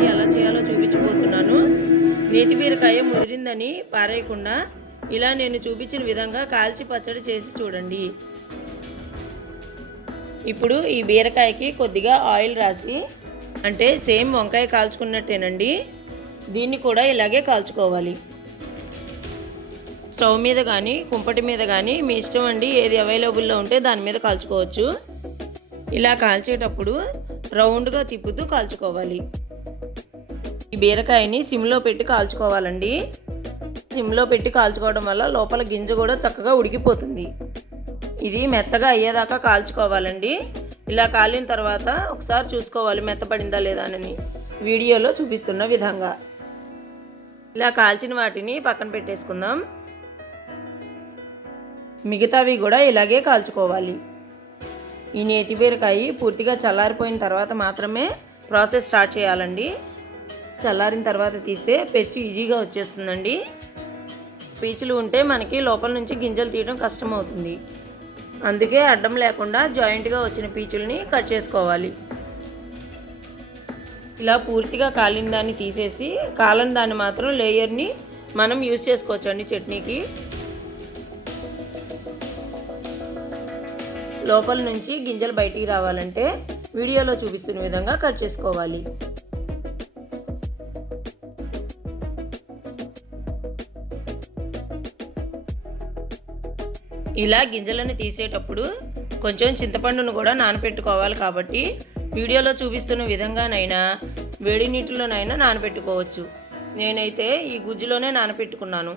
చూడండి ఎలా చేయాలో చూపించబోతున్నాను. నేతి బీరకాయ ముదిరిందని పారేయకుండా ఇలా నేను చూపించిన విధంగా కాల్చి పచ్చడి చేసి చూడండి. ఇప్పుడు ఈ బీరకాయకి కొద్దిగా ఆయిల్ రాసి, అంటే సేమ్ వంకాయ కాల్చుకున్నట్టేనండి, దీన్ని కూడా ఇలాగే కాల్చుకోవాలి. స్టవ్ మీద కానీ కుంపటి మీద కానీ మీ ఇష్టం అండి, ఏది అవైలబుల్లో ఉంటే దాని మీద కాల్చుకోవచ్చు. ఇలా కాల్చేటప్పుడు రౌండ్గా తిప్పుతూ కాల్చుకోవాలి. ఈ బీరకాయని సిమ్లో పెట్టి కాల్చుకోవాలండి. సిమ్లో పెట్టి కాల్చుకోవడం వల్ల లోపల గింజ కూడా చక్కగా ఉడికిపోతుంది. ఇది మెత్తగా అయ్యేదాకా కాల్చుకోవాలండి. ఇలా కాలిన తర్వాత ఒకసారి చూసుకోవాలి మెత్తపడిందా లేదా అని, వీడియోలో చూపిస్తున్న విధంగా. ఇలా కాల్చిన వాటిని పక్కన పెట్టేసుకుందాం. మిగతావి కూడా ఇలాగే కాల్చుకోవాలి. ఈ నేతి బీరకాయ పూర్తిగా చల్లారిపోయిన తర్వాత మాత్రమే ప్రాసెస్ స్టార్ట్ చేయాలండి. చల్లారిన తర్వాత తీస్తే పెచ్చు ఈజీగా వచ్చేస్తుందండి. పీచులు ఉంటే మనకి లోపల నుంచి గింజలు తీయడం కష్టమవుతుంది. అందుకే అడ్డం లేకుండా జాయింట్గా వచ్చిన పీచుల్ని కట్ చేసుకోవాలి. ఇలా పూర్తిగా కాలిన దాన్ని తీసేసి కాలని దాన్ని మాత్రం లేయర్ని మనం యూజ్ చేసుకోవచ్చండి చట్నీకి. లోపల నుంచి గింజలు బయటికి రావాలంటే వీడియోలో చూపిస్తున్న విధంగా కట్ చేసుకోవాలి. ఇలా గింజలను తీసేటప్పుడు కొంచెం చింతపండును కూడా నానబెట్టుకోవాలి. కాబట్టి వీడియోలో చూపిస్తున్న విధంగానైనా వేడి నీటిలోనైనా నానబెట్టుకోవచ్చు. నేనైతే ఈ గుజ్జులోనే నానబెట్టుకున్నాను.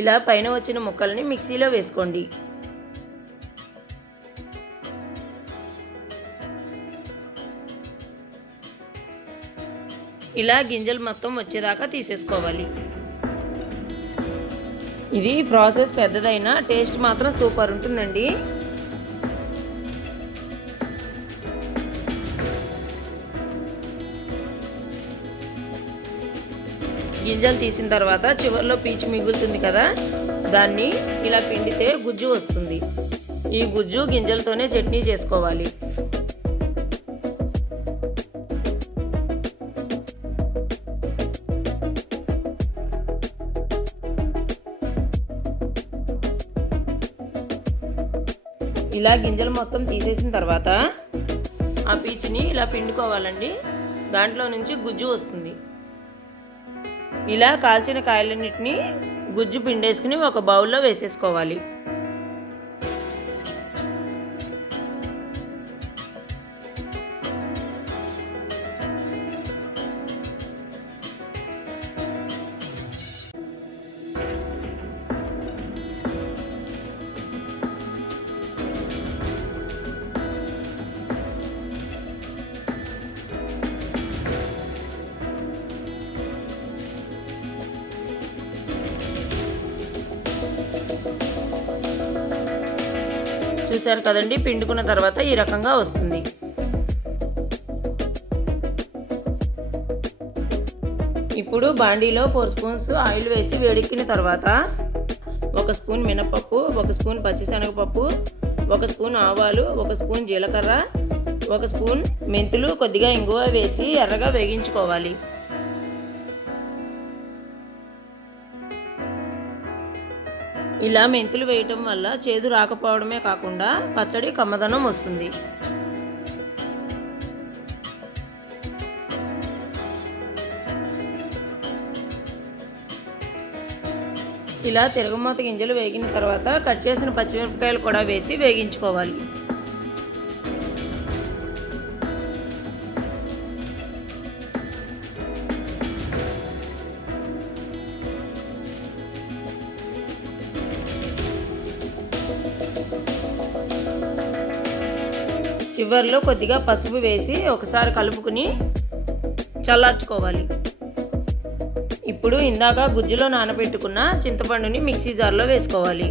ఇలా పైన వచ్చిన ముక్కల్ని మిక్సీలో వేసుకోండి. ఇలా గింజలు మొత్తం వచ్చేదాకా తీసేసుకోవాలి. ఇది ప్రాసెస్ పెద్దదైనా టేస్ట్ మాత్రం సూపర్ ఉంటుందండి. గింజలు తీసిన తర్వాత చివరిలో పీచు మిగులుతుంది కదా, దాన్ని ఇలా పిండితే గుజ్జు వస్తుంది. ఈ గుజ్జు గింజలతోనే చట్నీ చేసుకోవాలి. ఇలా గింజలు మొత్తం తీసేసిన తర్వాత ఆ పీచుని ఇలా పిండుకోవాలండి. దాంట్లో నుంచి గుజ్జు వస్తుంది. ఇలా కాల్చిన కాయలన్నిటిని గుజ్జు పిండేసుకుని ఒక బౌల్లో వేసేసుకోవాలి. చూసారు కదండి, పిండుకున్న తర్వాత ఈ రకంగా వస్తుంది. ఇప్పుడు బాండీలో 4 స్పూన్స్ ఆయిల్ వేసి వేడెక్కిన తర్వాత 1 స్పూన్ మినపప్పు, 1 స్పూన్ పచ్చిశనగపప్పు, 1 స్పూన్ ఆవాలు, 1 స్పూన్ జీలకర్ర, 1 స్పూన్ మెంతులు, కొద్దిగా ఇంగువ వేసి ఎర్రగా వేగించుకోవాలి. ఇలా మెంతులు వేయటం వల్ల చేదు రాకపోవడమే కాకుండా పచ్చడి కమ్మదనం వస్తుంది. ఇలా తిరగమాత గింజలు వేగిన తర్వాత కట్ చేసిన పచ్చిమిరపకాయలు కూడా వేసి వేగించుకోవాలి. చివర్లో కొద్దిగా పసుపు వేసి ఒకసారి కలుపుకుని చల్లార్చుకోవాలి. ఇప్పుడు ఇందాక గుజ్జులో నానబెట్టుకున్న చింతపండుని మిక్సీ జార్లో వేసుకోవాలి.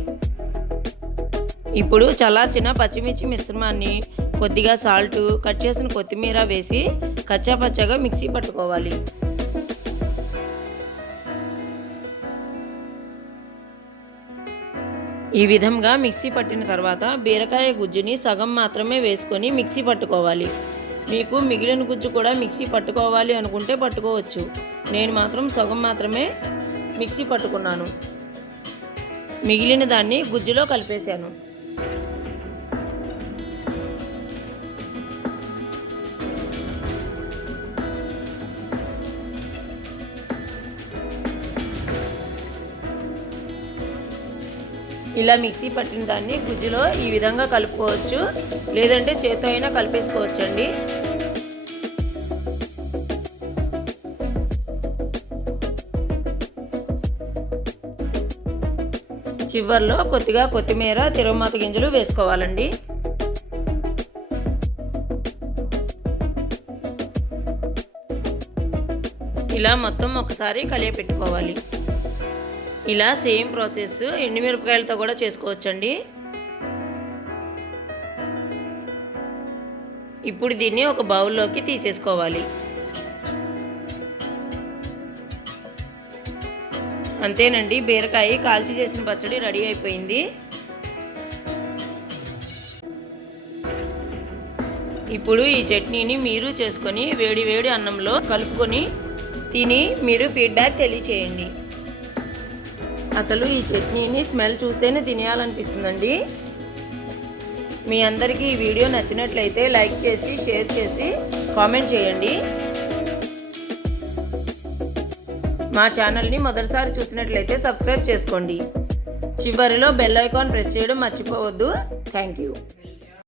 ఇప్పుడు చల్లార్చిన పచ్చిమిర్చి మిశ్రమాన్ని, కొద్దిగా సాల్టు, కట్ చేసిన కొత్తిమీర వేసి కచ్చాపచ్చాగా మిక్సీ పట్టుకోవాలి. ఈ విధంగా మిక్సీ పట్టిన తర్వాత బీరకాయ గుజ్జుని సగం మాత్రమే వేసుకొని మిక్సీ పట్టుకోవాలి. మీకు మిగిలిన గుజ్జు కూడా మిక్సీ పట్టుకోవాలి అనుకుంటే పట్టుకోవచ్చు. నేను మాత్రం సగం మాత్రమే మిక్సీ పట్టుకున్నాను. మిగిలిన దాన్ని గుజ్జులో కలిపేశాను. ఇలా మిక్సీ పట్టిన దాన్ని గుజ్జులో ఈ విధంగా కలుపుకోవచ్చు, లేదంటే చేత్తో అయినా కలిపేసుకోవచ్చండి. చివర్లో కొద్దిగా కొత్తిమీర, తిరుమాత గింజలు వేసుకోవాలండి. ఇలా మొత్తం ఒకసారి కలియపెట్టుకోవాలి. ఇలా సేమ్ ప్రాసెస్ ఎండుమిరపకాయలతో కూడా చేసుకోవచ్చండి. ఇప్పుడు దీన్ని ఒక బౌల్లోకి తీసేసుకోవాలి. అంతేనండి, బీరకాయ కాల్చి చేసిన పచ్చడి రెడీ అయిపోయింది. ఇప్పుడు ఈ చట్నీని మీరు చేసుకొని వేడి వేడి అన్నంలో కలుపుకొని తిని మీరు ఫీడ్బ్యాక్ తెలియచేయండి. అసలు ఈ చట్నీని స్మెల్ చూస్తేనే తినేయాలనిపిస్తుందండి. మీ అందరికీ ఈ వీడియో నచ్చినట్లయితే లైక్ చేసి, షేర్ చేసి, కామెంట్ చేయండి. మా ఛానల్ని మొదటిసారి చూసినట్లయితే సబ్స్క్రైబ్ చేసుకోండి. చివరిలో బెల్ ఐకాన్ ప్రెస్ చేయడం మర్చిపోవద్దు. Thank you.